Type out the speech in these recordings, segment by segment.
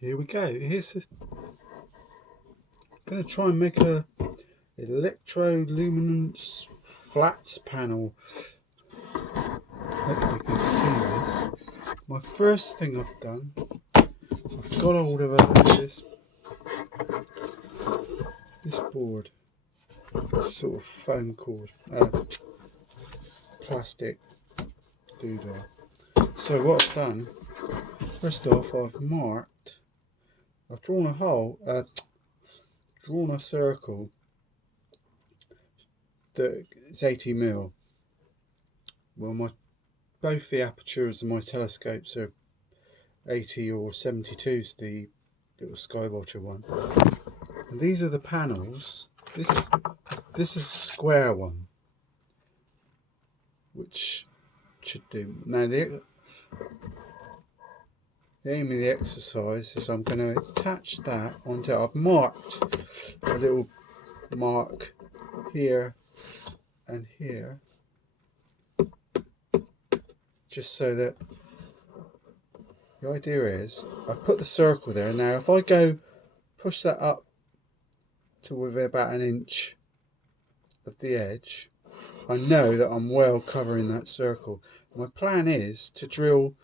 Here we go. Going to try and make a electroluminescent flats panel. Hope you can see this. My first thing I've done, I've got hold of this board, sort of foam cord, plastic doodle. So what I've done, first off, I've drawn a hole, drawn a circle that is 80mm. Well, both the apertures of my telescopes are 80 or 72's, the little Skywatcher one. And these are the panels. This is a square one, which should do. Now the aim of the exercise is I'm going to attach that onto. I've marked a little mark here and here, just so that the idea is I put the circle there. Now if I go push that up to within about an inch of the edge, I know that I'm well covering that circle. My plan is to drill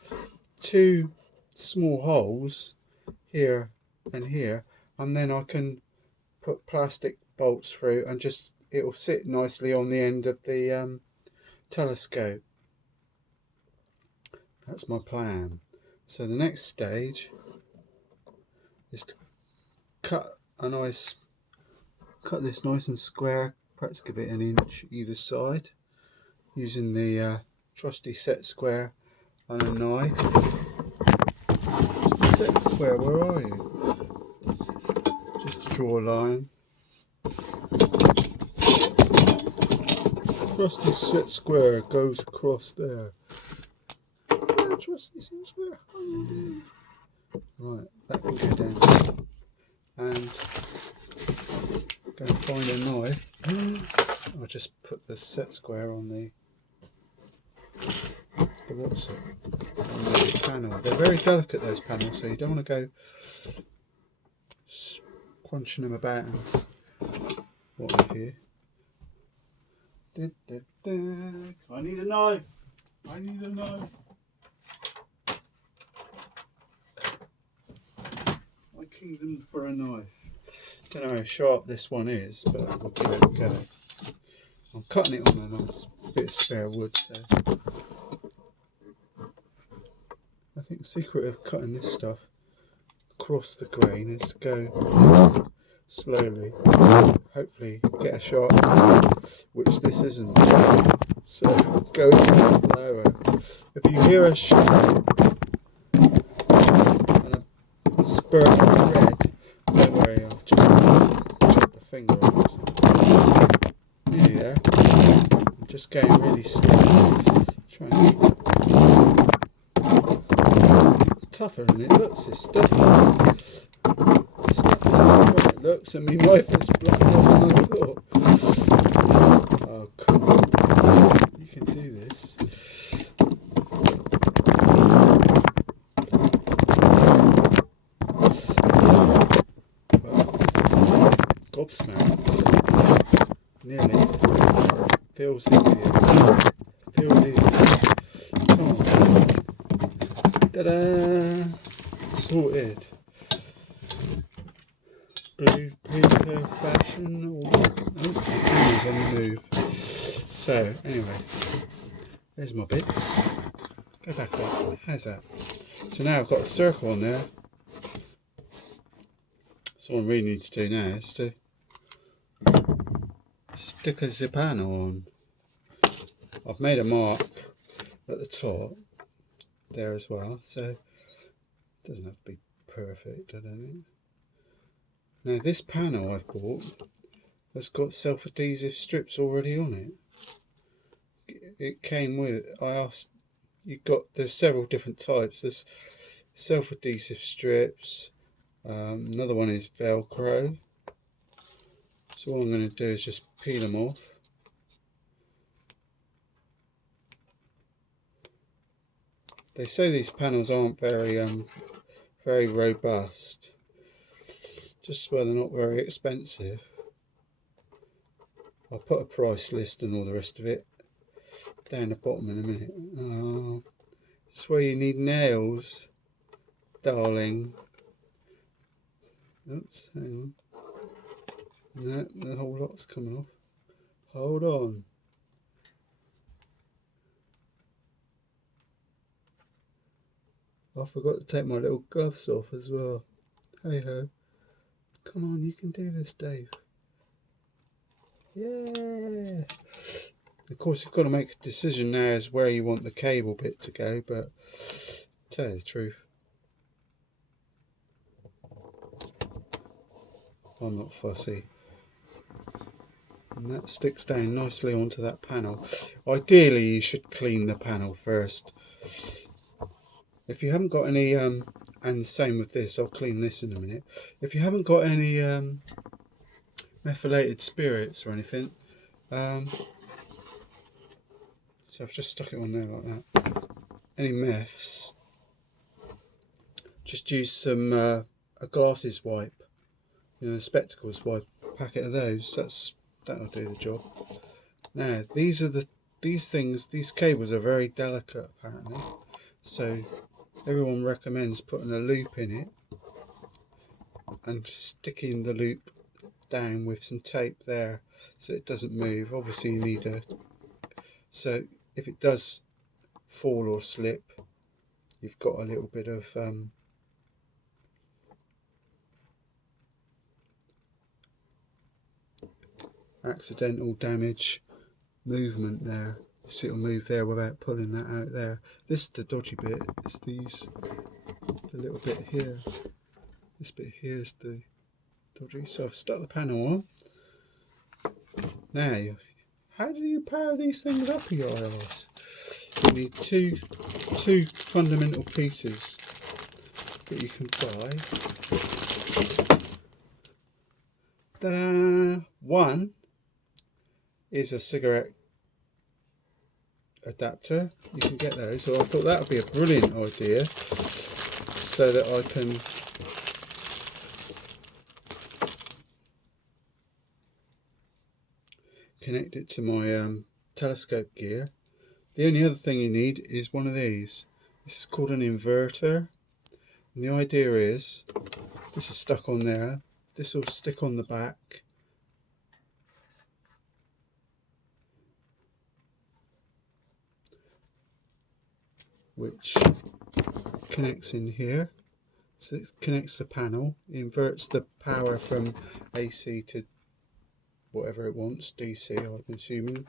2 small holes here and here, and then I can put plastic bolts through and just it'll sit nicely on the end of the telescope. That's my plan. So the next stage is to cut this nice and square, perhaps give it an inch either side, using the trusty set square and a knife. Set square, where are you? Just to draw a line. Trusty set square goes across there. Trusty set square. Right, that can go down. And go and find a knife. I'll just put the set square on the what's it? On the panel. They're very delicate, those panels, so you don't want to go crunching them about and what have you. I need a knife. I need a knife. My kingdom for a knife. Don't know how sharp this one is, but we'll give it a go. I'm cutting it on a nice bit of spare wood, so I think the secret of cutting this stuff across the grain is to go slowly, hopefully get a sharp, which this isn't, so go slower. If you hear a shot and a spurt of red, don't worry, I've just chopped the finger off. Nearly there. I'm just going really slow, trying to keep tougher than it looks. This stuff is what it looks, and my knife is blacker than I thought. Oh, come on, you can do this. Gobsmacked. Nearly. Feels easier. Feels easier. Come on. Ta-da! Sorted. Blue paper fashion. Oh, the camera's on the move. So, anyway, there's my bits. Go back up. How's that? So now I've got a circle on there. So what I really need to do now is to stick a zip panel on. I've made a mark at the top there as well, so it doesn't have to be perfect, I don't think. Now this panel I've bought has got self-adhesive strips already on it. It came with, there's several different types. There's self-adhesive strips, another one is Velcro. So what I'm going to do is just peel them off. They say these panels aren't very very robust. Just where they're not very expensive. I'll put a price list and all the rest of it down the bottom in a minute. Oh, it's where you need nails, darling. Oops, hang on. No, the whole lot's coming off. Hold on. I forgot to take my little gloves off as well. Hey ho. Come on, you can do this, Dave. Yeah. Of course, you've got to make a decision now as where you want the cable bit to go, but to tell you the truth, I'm not fussy. And that sticks down nicely onto that panel. Ideally, you should clean the panel first. If you haven't got any, and the same with this, I'll clean this in a minute. If you haven't got any methylated spirits or anything, so I've just stuck it on there like that. Any meths, just use some a glasses wipe, you know, spectacles wipe, a packet of those. That'll do the job. Now these cables are very delicate apparently, so everyone recommends putting a loop in it and sticking the loop down with some tape there so it doesn't move. Obviously you need so if it does fall or slip, you've got a little bit of accidental damage movement there. You see it'll move there without pulling that out there. This is the dodgy bit. It's the little bit here. This bit here is the dodgy. So I've stuck the panel on. Now, how do you power these things up, your ass? You need two fundamental pieces that you can buy. Ta-da! One is a cigarette adapter. You can get those, so I thought that would be a brilliant idea so that I can connect it to my telescope gear. The only other thing you need is one of these. This is called an inverter, and the idea is this is stuck on there. This will stick on the back, which connects in here. So it connects the panel, inverts the power from AC to whatever it wants, DC I'm assuming.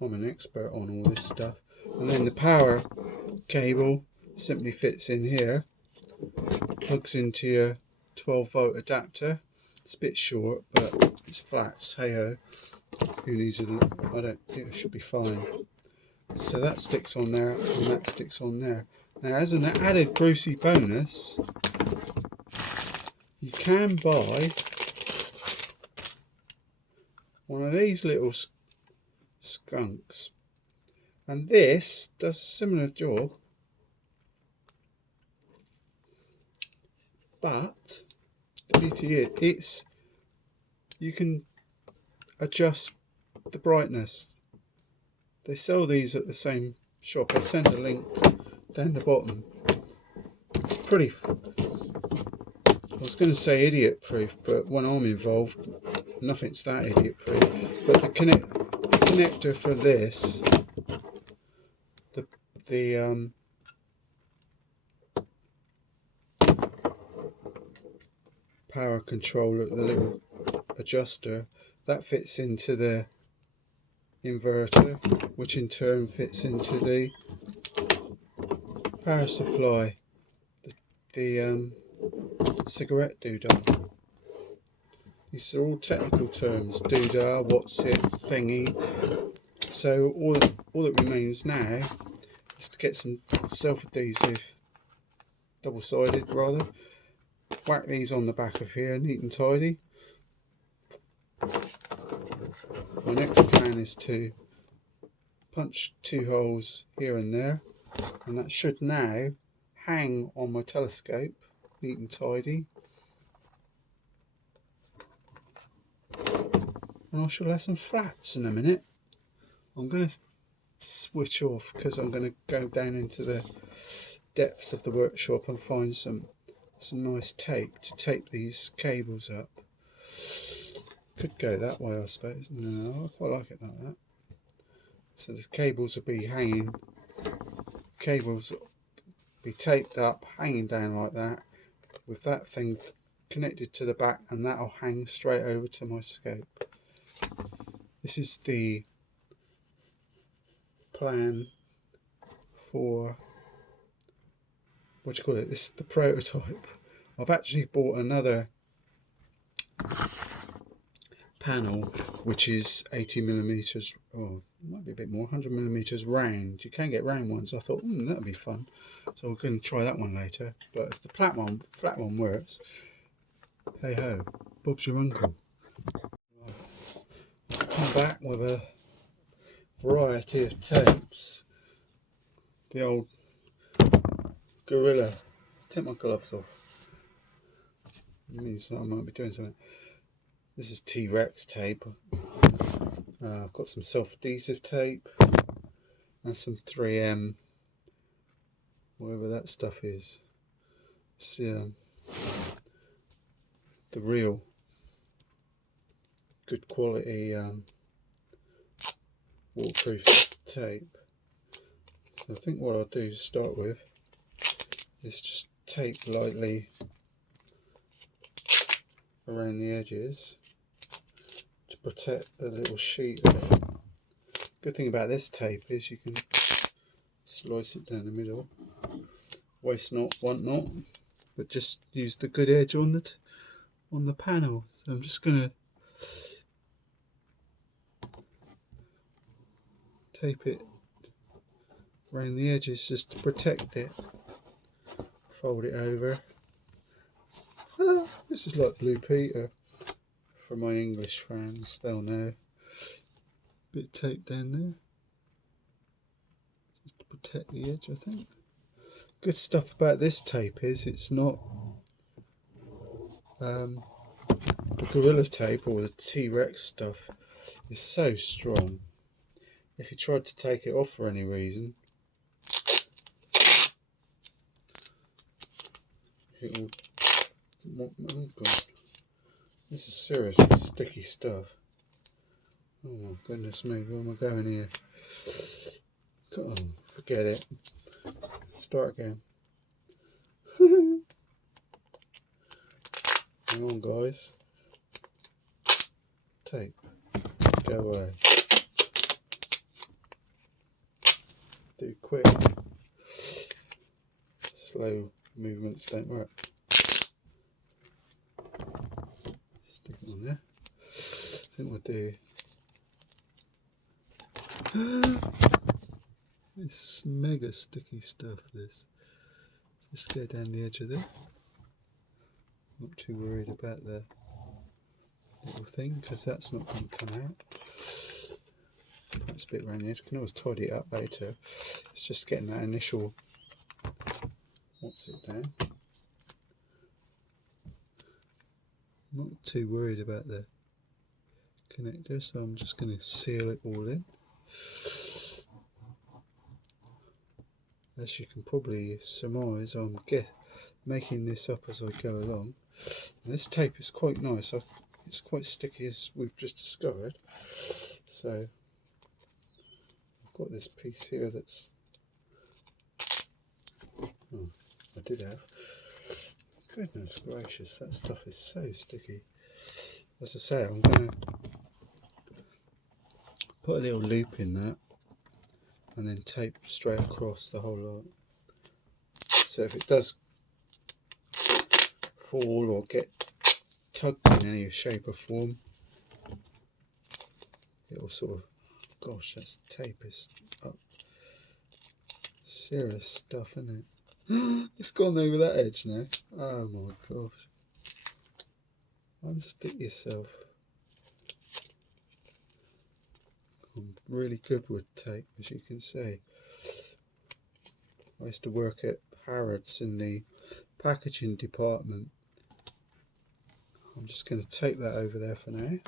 I'm an expert on all this stuff. And then the power cable simply fits in here, plugs into your 12-volt adapter. It's a bit short, but it's flats, hey ho. Who needs it? I don't think it should be fine. So that sticks on there and that sticks on there. Now, as an added Brucey bonus, you can buy one of these little skunks, and this does a similar job, but the beauty is you can adjust the brightness. They sell these at the same shop. I'll send a link down the bottom. It's pretty, I was going to say idiot proof, but when I'm involved, nothing's that idiot proof. But the connector for this, the power controller, the little adjuster, that fits into the inverter, which in turn fits into the power supply, the cigarette doodah. These are all technical terms: doodah, what's it, thingy. So all that remains now is to get some self-adhesive, double-sided rather, whack these on the back of here, neat and tidy. My next plan is to punch 2 holes here and there, and that should now hang on my telescope neat and tidy. And I shall have some flats in a minute. I'm going to switch off because I'm going to go down into the depths of the workshop and find some nice tape to tape these cables up. Could go that way, I suppose. No, I quite like it like that. So the cables will be hanging, cables will be taped up, hanging down like that, with that thing connected to the back, and that'll hang straight over to my scope. This is the plan for, what do you call it, this is the prototype. I've actually bought another panel which is 80mm, or might be a bit more, 100mm round. You can get round ones. I thought that would be fun, so we're going to try that one later. But if the flat one works, hey ho, Bob's your uncle. I've come back with a variety of tapes. The old Gorilla. Take my gloves off. It means I might be doing something. This is T-Rex tape. I've got some self-adhesive tape and some 3M, whatever that stuff is. It's the real good quality waterproof tape. So I think what I'll do to start with is just tape lightly around the edges to protect the little sheet of it. Good thing about this tape is you can slice it down the middle, waste not, want not, but just use the good edge on the panel. So I'm just going to tape it around the edges just to protect it. Fold it over. This is like Blue Peter. For my English fans, they'll know. Bit of tape down there, just to protect the edge, I think. Good stuff about this tape is it's not the Gorilla tape or the T-Rex stuff is so strong. If you tried to take it off for any reason, it will. Oh God, this is seriously sticky stuff. Oh my goodness me, where am I going here? Oh, forget it. Start again. Hang on, guys. Tape. Go away. Do quick. Slow movements don't work. Stick it on there. I think we'll do. It's mega sticky stuff, this. Just go down the edge of this. Not too worried about the little thing because that's not going to come out. Perhaps a bit around the edge. Can always tidy it up later. It's just getting that initial. What's it down? Not too worried about the connector, so I'm just going to seal it all in. As you can probably surmise, I'm making this up as I go along. And this tape is quite nice. It's quite sticky, as we've just discovered. So I've got this piece here that's. Oh, I did have. Goodness gracious, that stuff is so sticky. As I say, I'm going to put a little loop in that and then tape straight across the whole lot. So if it does fall or get tugged in any shape or form, it'll sort of, gosh, that tape is up. Serious stuff, isn't it? It's gone over that edge now. Oh my gosh. Unstick yourself. I'm really good with tape, as you can see. I used to work at Harrods in the packaging department. I'm just going to take that over there for now.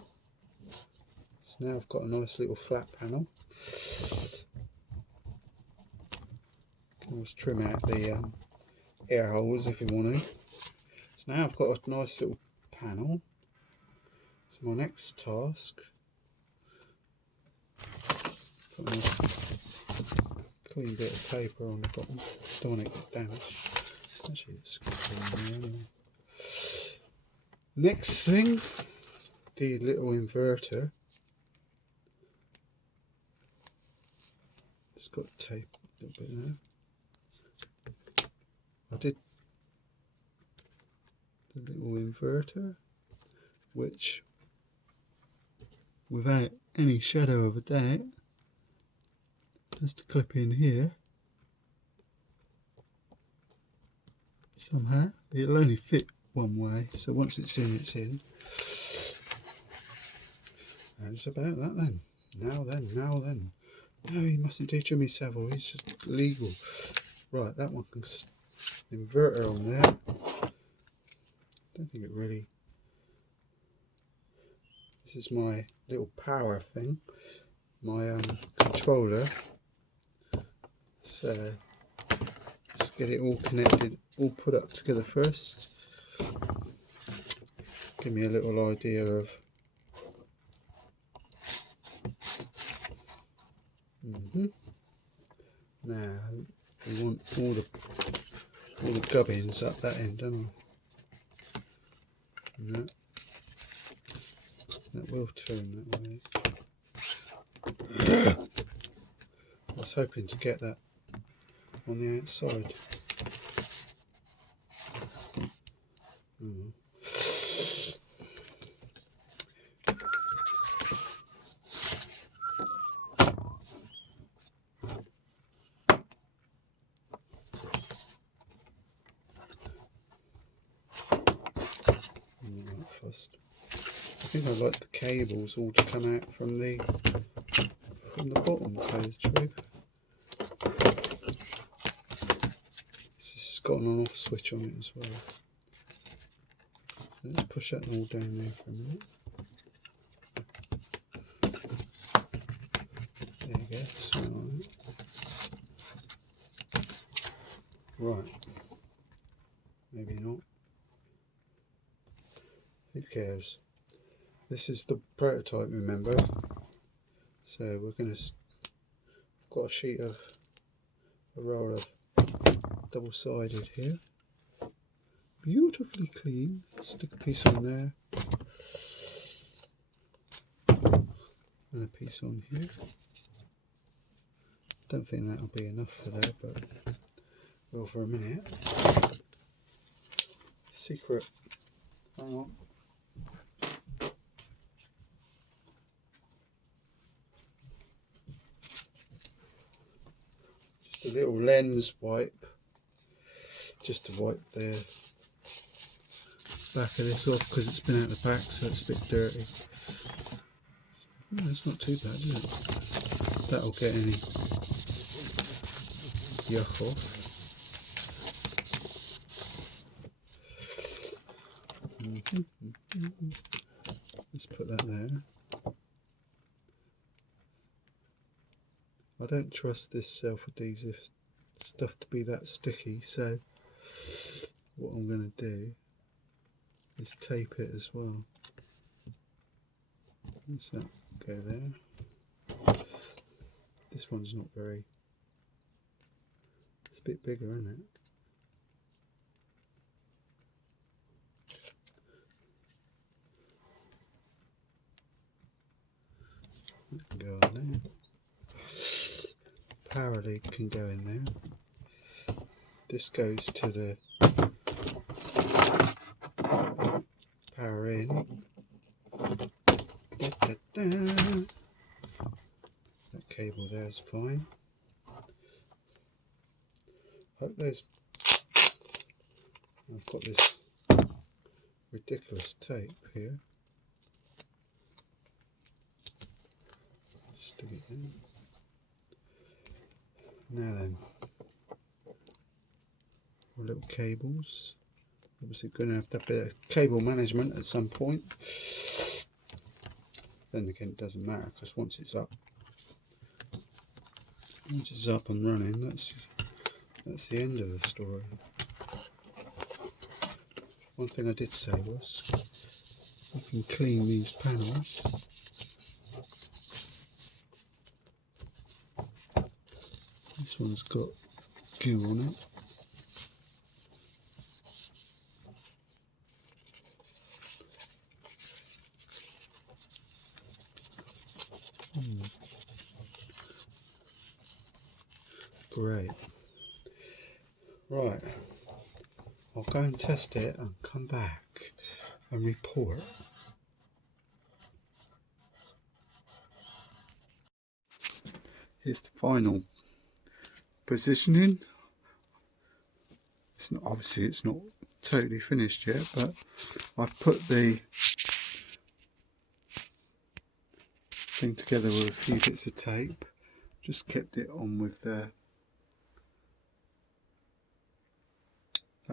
So now I've got a nice little flat panel. Can always trim out the air holes if you want to. So now I've got a nice little panel. So my next task, put a nice clean bit of paper on the bottom. Don't want it to get damaged. Actually, it's clean there anyway. Next thing, the little inverter. It's got tape a little bit there. I did the little inverter, which, without any shadow of a doubt, has to clip in here. Somehow it'll only fit one way, so once it's in, it's in. That's about that then. Now then. No, you mustn't teach me Savile, he's illegal. Right, that one can inverter on there. Don't think it really. This is my little power thing, my controller. So let's get it all connected, all put up together first. Give me a little idea of now we want all the gubbins up that end, don't we? And that will turn that way. I was hoping to get that on the outside. First, I think I like the cables all to come out from the bottom, to tell the truth. This has got an on-off switch on it as well. Let's push that all down there for a minute. There you go, something like that. Right. Maybe not. Who cares? This is the prototype, remember? So we're going to. I've got a roll of double-sided here. Beautifully clean. Stick a piece on there. And a piece on here. Don't think that'll be enough for that, but well, for a minute. Secret. Hang on. Just a little lens wipe, just to wipe the back of this off because it's been out the back, so it's a bit dirty. Oh, it's not too bad, is it? That'll get any yuck off. Let's put that there. I don't trust this self-adhesive stuff to be that sticky, so what I'm going to do is tape it as well. Let's that go there. This one's not very, it's a bit bigger, isn't it? That can go on there. Power lead can go in there. This goes to the power in. That cable there is fine. Hope those. I've got this ridiculous tape here. Stick it there. Now then, our little cables. Obviously going to have a bit of cable management at some point. Then again, it doesn't matter, because once it's up and running, that's the end of the story. One thing I did say was you can clean these panels. This one's got goo on it. Great. Right, I'll go and test it and come back and report. Here's the final positioning. It's not, obviously it's not totally finished yet, but I've put the thing together with a few bits of tape. Just kept it on with that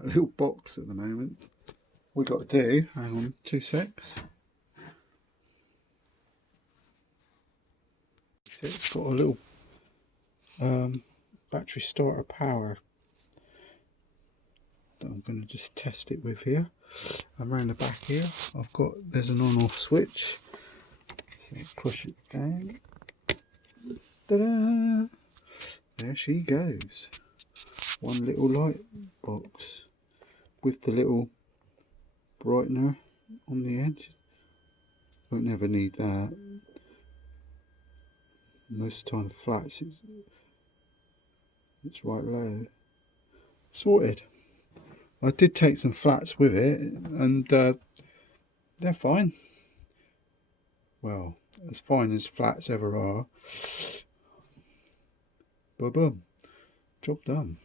little box at the moment. We've got to do, hang on 2 secs. So it's got a little battery starter power that I'm going to just test it with here. And around the back here there's an on off switch, so push it down. Ta-da! There she goes, one little light box with the little brightener on the edge. Won't never need that. Most of the time flats it's right low. Sorted. I did take some flats with it, and they're fine. Well, as fine as flats ever are. Boom, boom. Job done.